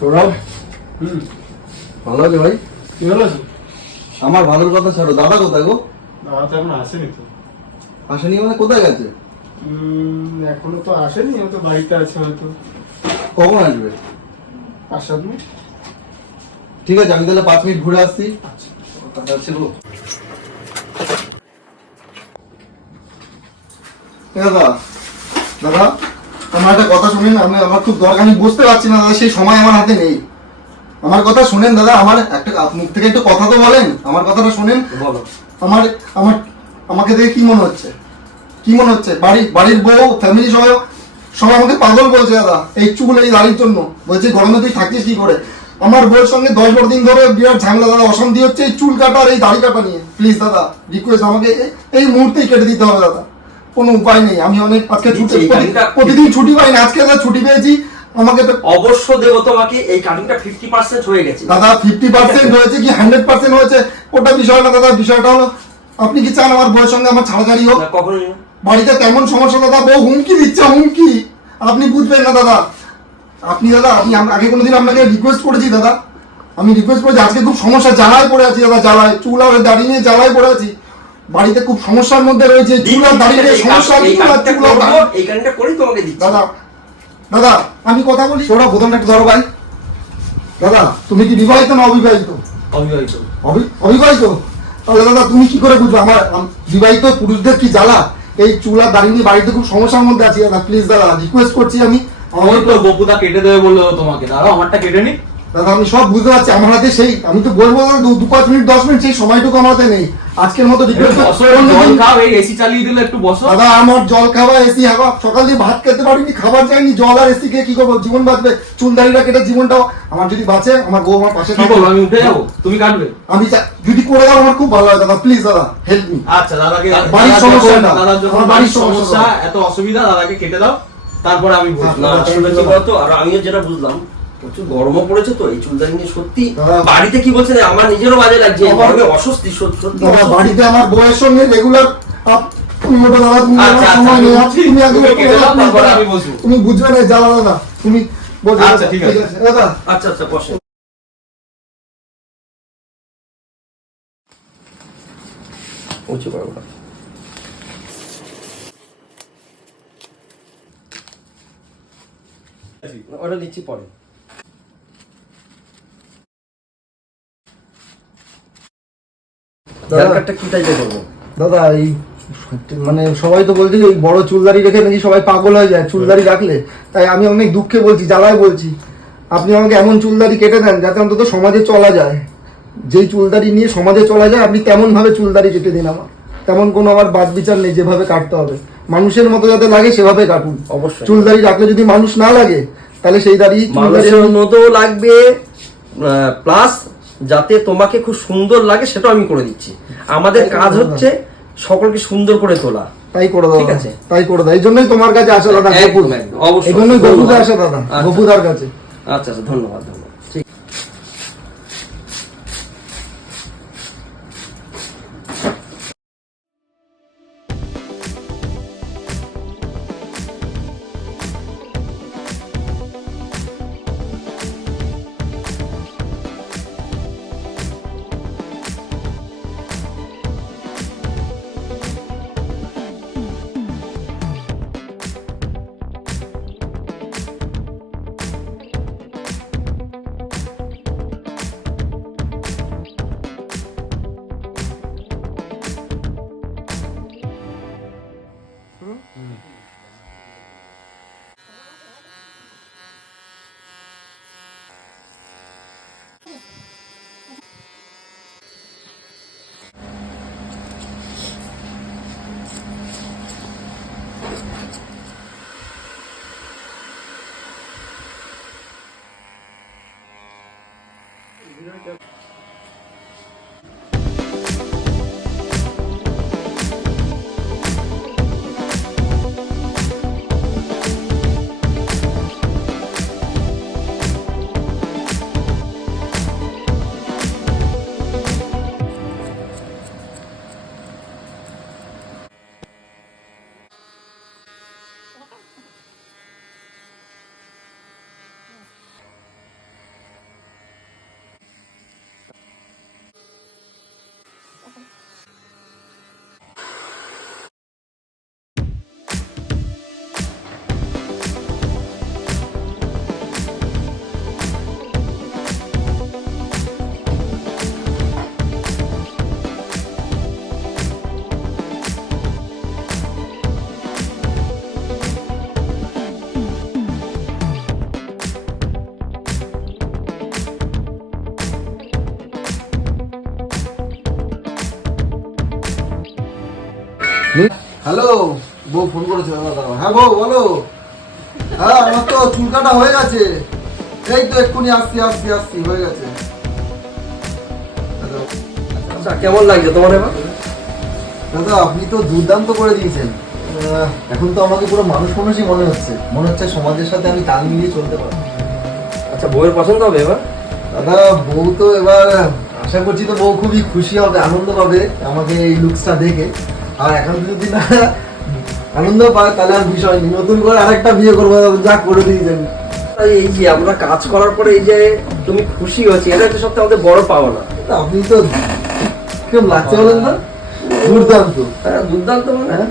সৌরভ, ভালো আছে ভাই? কি ভালো আছো? আমার ভালোর কথা ছাড়ো, দাদা কোথায় গো? দাদা তো এখন আসেনি তো। আসেনি মানে কোথায় গেছে? এখনো তো আসেনি, হয়তো বাড়িতে আছে হয়তো। কখন আসবে? 5-7 মিনিট। ঠিক আছে, আমি তাহলে 5 মিনিট ঘুরে আসছি। আচ্ছা। কথা আছে গো। দাদা, দাদা আমার একটা কথা শুনেন, আমার খুব দরকার, আমি বুঝতে পারছি না দাদা, সেই সময় আমার হাতে নেই। আমার কথা শুনেন দাদা, আমার একটা মুখ থেকে একটু কথা তো বলেন, আমার কথাটা শুনেন। বলো। আমার আমার আমাকে দেখে কি মনে হচ্ছে, কি মনে হচ্ছে? বাড়ির বউ, ফ্যামিলি সবাই সবাই আমাকে পাগল বলছে দাদা, এই চুল এই দাড়ির জন্য। বলছে গরমে তুই থাকিস কি করে? আমার বউয়ের সঙ্গে 10-12 দিন ধরে বিরাট ঝামেলা দাদা, অশান্তি হচ্ছে এই চুল কাটা আর এই দাড়ি কাটা নিয়ে। প্লিজ দাদা, রিকোয়েস্ট, আমাকে এই মুহূর্তেই কেটে দিতে হবে দাদা, কোনো উপায় নেই। আমি অনেক আজকে প্রতিদিন ছুটি পাই না, আজকে দাদা ছুটি পেয়েছি, আমাকে তো অবশ্য দেব তোমাকে। এই কাটিংটা 50% হয়ে গেছে দাদা। 50% হয়েছে কি 100% হয়েছে ওটা বিষয় না দাদা, বিষয়টা হলো আপনি কি চান আমার বউয়ের সঙ্গে আমার ছাড়াছাড়ি হোক? কখনোই না। বাড়িতে তেমন সমস্যা দাদা, বউ হুমকি দিচ্ছে, হুমকি। আপনি বুঝবেন না দাদা, আপনি দাদা, আপনি আগে কোনোদিন আপনাকে রিকোয়েস্ট করেছি দাদা? আমি রিকোয়েস্ট করেছি, আজকে খুব সমস্যা, জ্বালায় পড়ে আছি দাদা, জ্বালায়, চুল আর দাড়ি নিয়ে জ্বালায় পড়ে আছি। বাড়িতে খুব সমস্যার মধ্যে রয়েছে, চুল আর দাড়ি নিয়ে সমস্যা। এই কাটিংটা করেই তোমাকে দিচ্ছি। দাদা, দাদা আমি কথা বলি, ওরা বোতামটা একটু ধরো ভাই। দাদা তুমি কি বিবাহিত না অবিবাহিত? অবিবাহিত। অবিবাহিত? তাহলে দাদা তুমি কি করে বুঝবে আমার বিবাহিত পুরুষদের কি জ্বালা? এই চুল আর দাড়ি নিয়ে বাড়িতে খুব সমস্যার মধ্যে আছি দাদা, প্লিজ দাদা রিকোয়েস্ট করছি আমি। আমার তো বপুদা কেটে দেবে বললো তোমাকে, দাঁড়াও আমারটা কেটে নি। দাদা আমি সব বুঝতে পারছি, আমার হাতে সেই, আমি তো বলবো দাদা 2-5 মিনিট 10 মিনিট সেই সময়টুকু আমার হাতে নেই। আজকের মতো রিকোয়েস্ট জল খাও, এই এসি চালিয়ে দিলে একটু বসো। দাদা আমার জল খাওয়া, এসি হাওয়া, সকাল দিয়ে ভাত খেতে পারিনি, খাবার চাইনি, জল আর এসি কে কি করবো? জীবন বাঁচবে? চুল দাড়িটা কেটে জীবনটাও আমার যদি বাঁচে, আমার বউ আমার পাশে কি করবো, আমি উঠে যাবো, তুমি কাটবে? আমি যদি করে দাও আমার খুব ভালো হয় দাদা, প্লিজ দাদা হেল্প মি। আচ্ছা দাদাকে, বাড়ির সমস্যা, দাদার যখন আমার বাড়ির বাড়ির সমস্যা, সমস্যা, এত অসুবিধা, দাদাকে কেটে দাও, তারপরে আমি বলবো। না আসলে কি বলতো, আর আমিও যেটা বুঝলাম, প্রচুর গরমও পড়েছে তো, এই চুলদারি নিয়ে সত্যি বাড়িতে কি বলছেন, আমার নিজেরও বাজে লাগছে, গরমে অস্বস্তি সত্যি। দাদা বাড়িতে আমার বউয়ের সঙ্গে রেগুলার তুমি ওটা দাদা, তুমি আচ্ছা, আমার সময় নেই, আচ্ছা, তুমি আগে তুমি কেটে দাও, তারপরে আমি বসবো। তুমি বুঝবে না জ্বালা দাদা, তুমি বলছো। আচ্ছা, ঠিক আছে। দাদা আচ্ছা আচ্ছা বসে উঁচু করে ওটা। ওটা নিচ্ছি পরে। হেয়ারকাটটা কি টাইপের করবো? দাদা এই মানে সবাই তো বলছে যে ওই বড় চুলদারি রেখে নাকি সবাই পাগল হয়ে যায় চুলদারি রাখলে, তাই আমি অনেক দুঃখে বলছি, জ্বালায় বলছি, আপনি আমাকে এমন চুলদারি কেটে দেন যাতে অন্তত সমাজে চলা যায়। যেই চুলদারি নিয়ে সমাজে চলা যায় আপনি তেমন ভাবে চুলদারি কেটে দিন আমার, তেমন কোনো আমার বাদ বিচার নেই, যেভাবে কাটতে হবে মানুষের মতো যাতে লাগে সেভাবে কাটুন। অবশ্যই। চুলদারি রাখলে যদি মানুষ না লাগে তাহলে সেই দাড়ি মানুষের মতো লাগবে, প্লাস যাতে তোমাকে খুব সুন্দর লাগে সেটাও আমি করে দিচ্ছি। আমাদের কাজ হচ্ছে সকলকে সুন্দর করে তোলা। তাই করে দাও, ঠিক আছে? তাই করে দাও, এই জন্যই তোমার কাছে আসা দাদা, একদম, একদম, অবশ্যই। এই জন্যই গপুদা ধন্যবাদ। আসা দাদা, আচ্ছা। গপুদার কাছে। আচ্ছা আচ্ছা, ধন্যবাদ ধন্যবাদ। ঠিক। বউ ফোন করেছে, দাঁড়াও। হ্যাঁ বউ বলো। হ্যাঁ আমার তো চুল কাটা হয়ে গেছে, এই তো এক্ষুনি আসছি হয়ে গেছে। আচ্ছা কেমন লাগছে তোমার এবার? দাদা আপনি তো দুর্দান্ত করে দিয়েছেন। এখন তো আমাকে পুরো মানুষই মনে হচ্ছে সমাজের সাথে আমি তাল মিলিয়ে চলতে পারবো। আচ্ছা বউয়ের পছন্দ হবে এবার? দাদা বউ তো এবার আশা করছি তো বউ খুবই খুশি হবে, আনন্দ পাবে আমাকে এই লুকসটা দেখে। আর এখন যদি না আনন্দ পায় তাহলে আর বিষয় নেই, নতুন করে আরেকটা বিয়ে করবো, যা করে দিয়েছেন। তাই এই যে আমরা কাজ করার পরে এই যে তুমি খুশি হয়েছি, এটা হচ্ছে সবথেকে আমাদের বড় পাওনা। আপনি তো কেমন লাগছে বলেন না, দুর্দান্ত। হ্যাঁ দুর্দান্ত মানে হ্যাঁ